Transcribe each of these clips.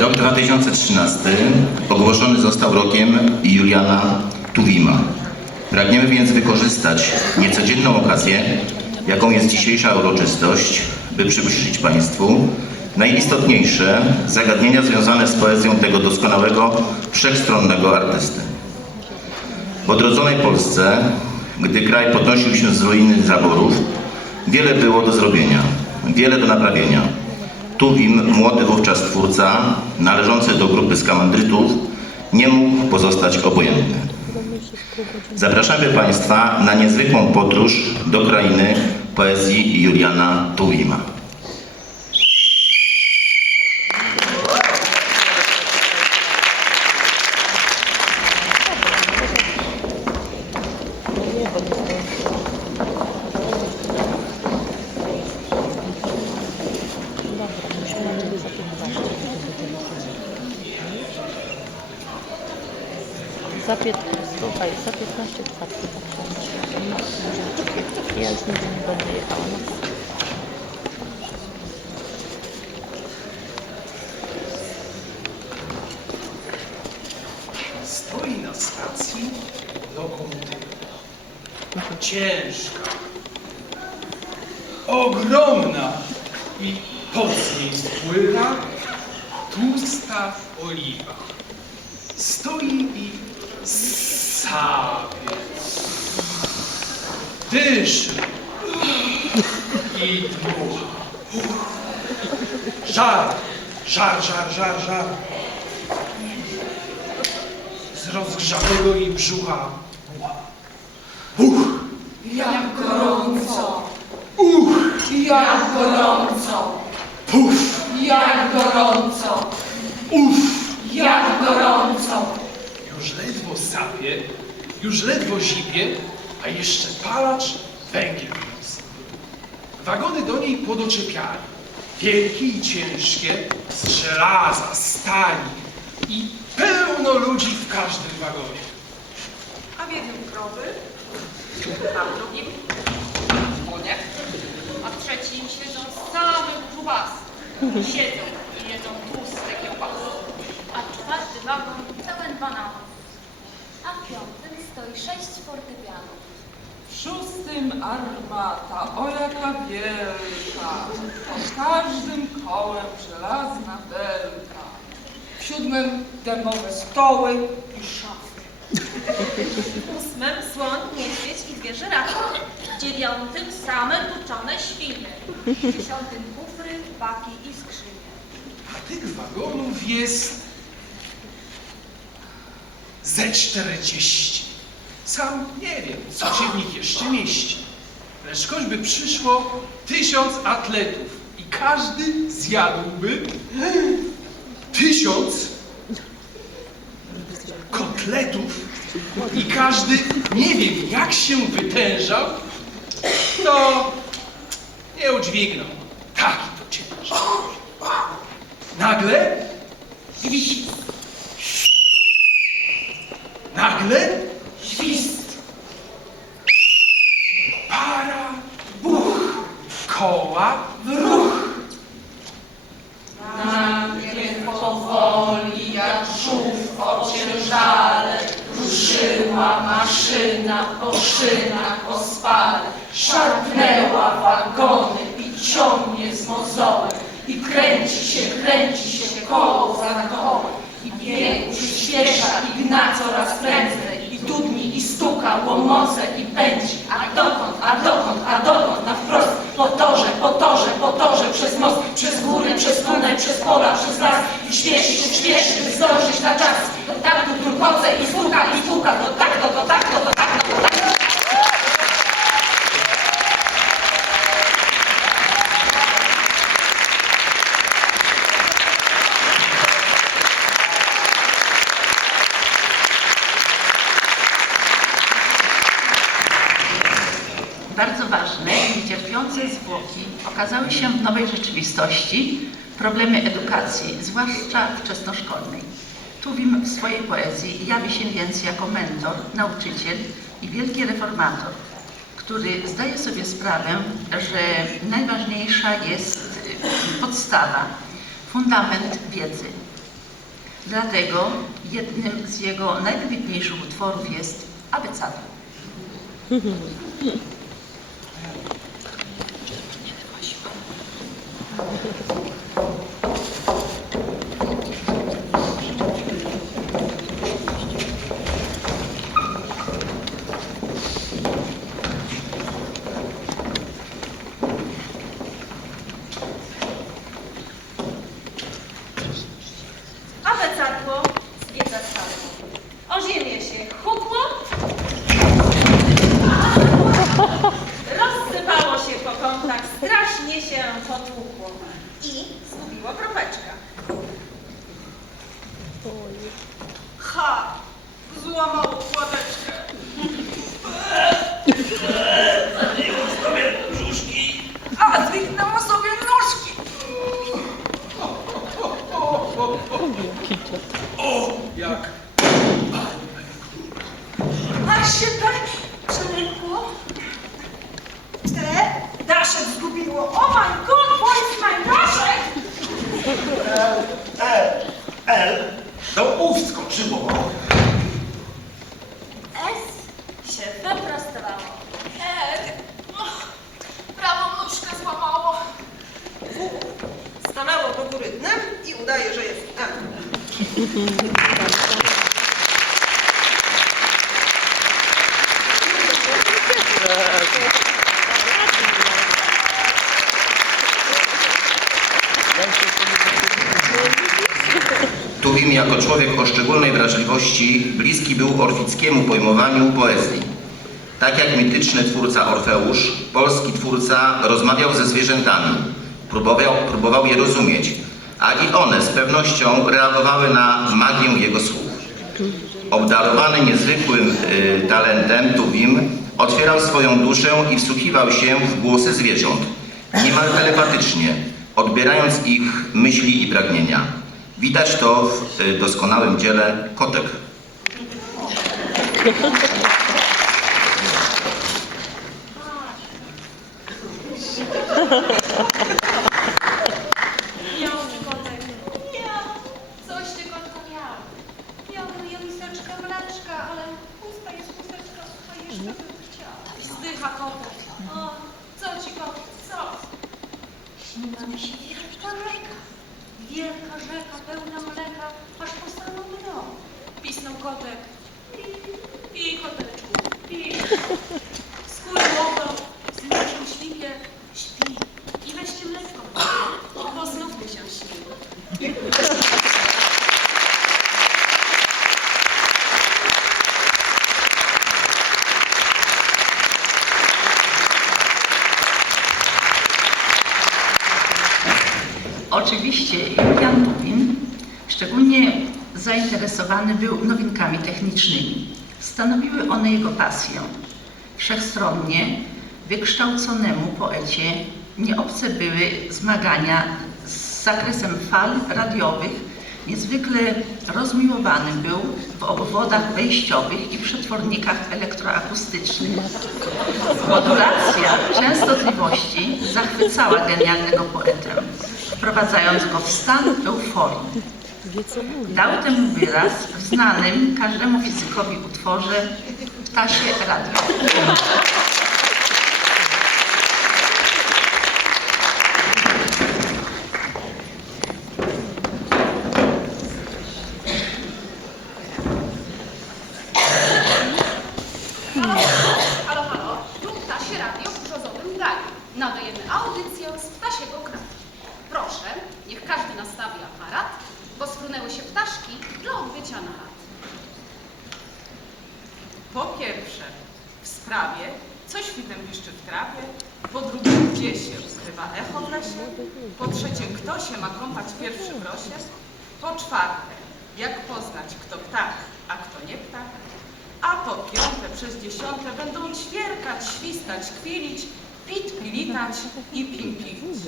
Rok 2013 ogłoszony został rokiem Juliana Tuwima. Pragniemy więc wykorzystać niecodzienną okazję, jaką jest dzisiejsza uroczystość, by przybliżyć Państwu najistotniejsze zagadnienia związane z poezją tego doskonałego, wszechstronnego artysty. W odrodzonej Polsce, gdy kraj podnosił się z ruiny zaborów, wiele było do zrobienia, wiele do naprawienia. Tuwim, młody wówczas twórca, należący do grupy skamandrytów, nie mógł pozostać obojętny. Zapraszamy Państwa na niezwykłą podróż do krainy poezji Juliana Tuwima. Za 15, słuchaj, za 15 kwartów. Ja już nigdy nie będę jechała. No. Stoi na stacji lokomotywa. Ciężka. Ogromna. I pod niej spływa tłusta oliwa. Stoi i sabie. Dyszy. I dmucha. Żar, żar, żar, żar, żar z rozgrzanego jej brzucha. Uch, Jak gorąco, uch, jak gorąco, puf, jak gorąco, uf. jak gorąco. Już ledwo sapie, już ledwo zipie, a jeszcze palacz węgiel. Wagony do niej podoczepiali. Wielkie i ciężkie, z żelaza, stali i pełno ludzi w każdym wagonie. a w jednym krowy, a w drugim konie, a w trzecim siedzą same grubasy. Siedzą i jedzą tłuste kiełbasy. a czwarty wagon pełen bananów, piątym stoi sześć fortepianów. W szóstym armata, o jaka wielka, pod każdym kołem żelazna belka. W siódmym demowe stoły i szafy. W ósmym słoń, niedźwiedź i dwie żyrafy. W dziewiątym same tuczone świnie. W dziesiątym kufry, baki i skrzynie. A tych wagonów jest ze 40. Sam nie wiem, co się w nich jeszcze mieści. Lecz choćby przyszło tysiąc atletów i każdy zjadłby tysiąc kotletów i każdy nie wiem jak się wytężał, to nie udźwignął. Taki to ciężar. Nagle. Nagle Świst, para, buch, koła, w ruch. Najpierw powoli jak żółw ociężale ruszyła maszyna po szynach ospale. Szarpnęła wagony i ciągnie z mozołem i kręci się, kręci się koło za kołem. I bieg przyspiesza i gna coraz prędzej i dudni i stuka łomoce i pędzi. A dokąd, a dokąd, a dokąd, na wprost po torze, po torze, po torze, przez most, przez góry, przez tunel, przez pola, przez las i śpieszy śpieszy, by zdążyć na czas. Tak tu turkoce i stuka, i stuka, to tak, to, to tak, to, to tak. Bardzo ważne i niecierpiące zwłoki okazały się w nowej rzeczywistości problemy edukacji, zwłaszcza wczesnoszkolnej. Tuwim w swojej poezji jawi się więc jako mentor, nauczyciel i wielki reformator, który zdaje sobie sprawę, że najważniejsza jest podstawa, fundament wiedzy. Dlatego jednym z jego najwybitniejszych utworów jest Abecada. Do ów skoczyło. S się wyprostowało. R. Prawą nóżkę złamało. Stanęło do góry dnem i udaje, że jest M. Jako człowiek o szczególnej wrażliwości bliski był orfickiemu pojmowaniu poezji. Tak jak mityczny twórca Orfeusz, polski twórca rozmawiał ze zwierzętami, próbował, próbował je rozumieć, a i one z pewnością reagowały na magię jego słów. Obdarowany niezwykłym y, talentem Tuwim otwierał swoją duszę i wsłuchiwał się w głosy zwierząt, niemal telepatycznie, odbierając ich myśli i pragnienia. Widać to w y, doskonałym dziele Kotek. Ty kotek. O, co ci kotek, co? Śniła mi się wielka rzeka. Wielka rzeka pełna mleka, aż po samą dno. Pisnął kotek. Pij, koteczku, pij. Oczywiście Julian Tuwim szczególnie zainteresowany był nowinkami technicznymi. Stanowiły one jego pasję. Wszechstronnie wykształconemu poecie nieobce były zmagania z zakresem fal radiowych. Niezwykle rozmiłowany był w obwodach wejściowych i przetwornikach elektroakustycznych. Modulacja częstotliwości zachwycała genialnego poetę, wprowadzając go w stan euforii. Dał temu wyraz w znanym każdemu fizykowi utworze Ptasie Radio. Halo, halo, tu Ptasie Radio w Brzozowym Gaju. Nadajemy audycję z ptasiego kraju. Proszę, niech każdy nastawi aparat, bo sfrunęły się ptaszki dla odbycia narad. Po pierwsze, w sprawie, co świtem piszczy w trawie. Po drugie, gdzie się skrywa echo w lesie. Po trzecie, kto się ma kąpać pierwszy w rosie. Po czwarte, jak poznać, kto ptak, a kto nie ptak. A po piąte, przez dziesiąte będą ćwierkać, świstać, kwilić, pit, pilitać i pimpilić.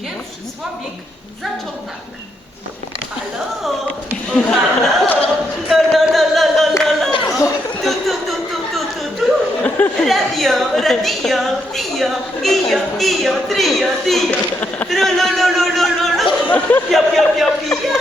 Pierwszy słowik zaczął tak. Halo, o halo, Radio, ratillo, tío, illo, illo, trillo, tío. Trolololololo, pio, pio, pio, pio.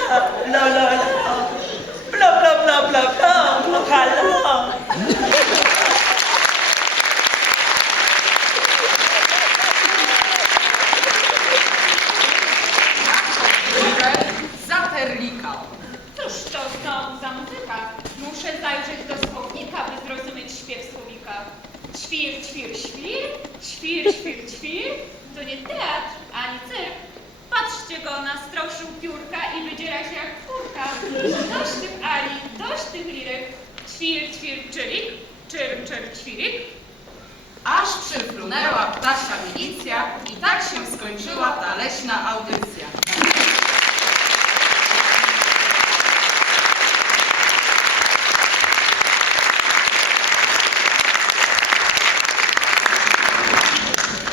Nastroszył piórka i wydziera się jak kurka. Dość tych ali, dość tych liryk. Ćwir, ćwir, czyrik, czyrk, czyrk, ćwirik. Aż przyfrunęła ptasia milicja i tak się skończyła ta leśna audycja.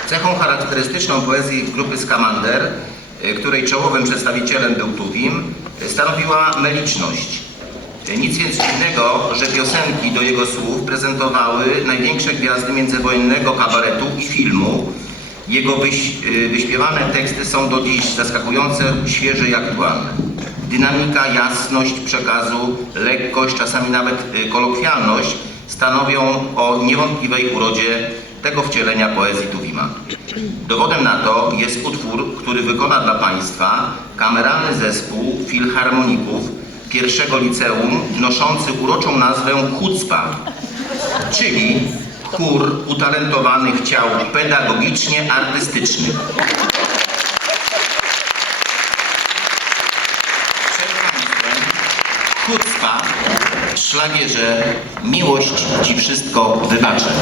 Cechą charakterystyczną poezji grupy Skamander, której czołowym przedstawicielem był Tuwim, stanowiła meliczność. Y, Nic więc innego, że piosenki do jego słów prezentowały największe gwiazdy międzywojennego kabaretu i filmu. Jego wyś, y, wyśpiewane teksty są do dziś zaskakujące, świeże i aktualne. Dynamika, jasność przekazu, lekkość, czasami nawet kolokwialność stanowią o niewątpliwej urodzie tego wcielenia poezji Tuwima. Dowodem na to jest utwór, który wykona dla Państwa kameralny zespół filharmoników pierwszego liceum noszący uroczą nazwę Hucpa, czyli chór utalentowanych ciał pedagogicznie artystycznych. Hucpa w szlagierze Miłość Ci wszystko wybaczę.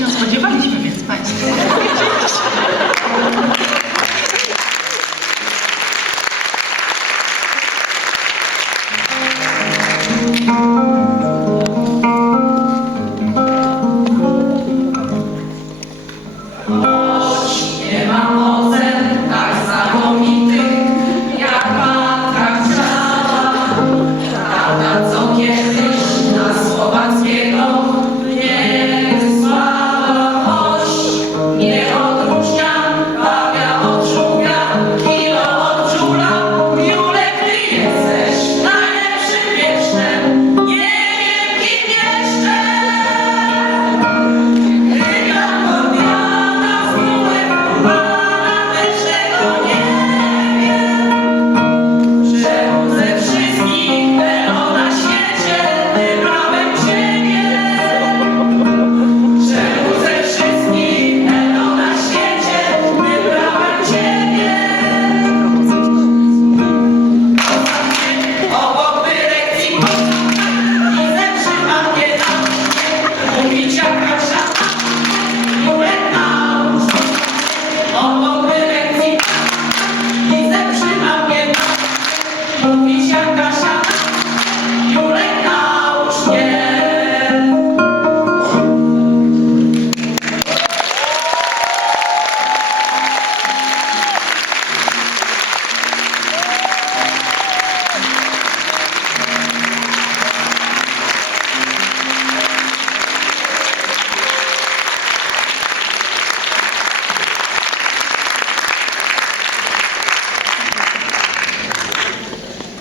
Się spodziewaliśmy, więc Państwo.